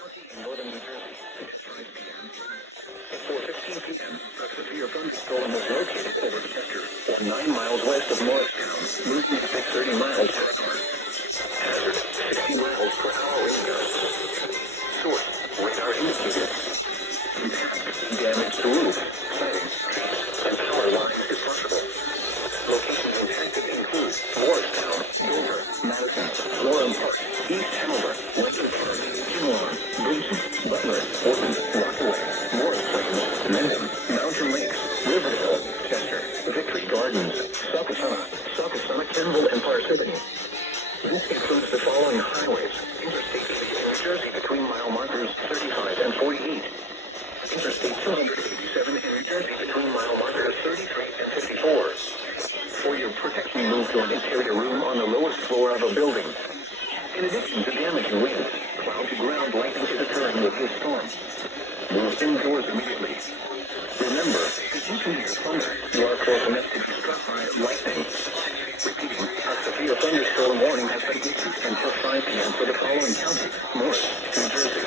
County in northern New Jersey. 5 p.m. At 4:15 p.m., a severe thunderstorm was located over Chester, 9 miles west of Morristown, moving at 30 miles per hour. Hazard, 60 miles per hour wind gusts. Source, radar indicated. Impact, damage to roof, siding, trees, and power lines is possible. Locations impacted include Morristown, Dover, Madison, Gorham Park, East Hanover, Lincoln Park, Hemlock, Gleason, Butler, Orton, Rockaway, Morris Plains, Mendham, Mountain Lakes, Riverdale, Chester, Victory Gardens, Sockasana, Kenville, and Parsippany. This includes the following highways: Interstate 80 in New Jersey between mile markers 35 and 48. Interstate 287 in New Jersey between mile markers 33 and 54. For your protection, move to an interior room on the lowest floor of a building. In addition to damaging winds, cloud-to-ground lightning is occurring with this storm. Move indoors immediately. Remember, if you can hear thunder, you are close enough to be struck by lightning. Repeating, a severe thunderstorm warning has been issued until 5 p.m. for the following counties: Morris, New Jersey.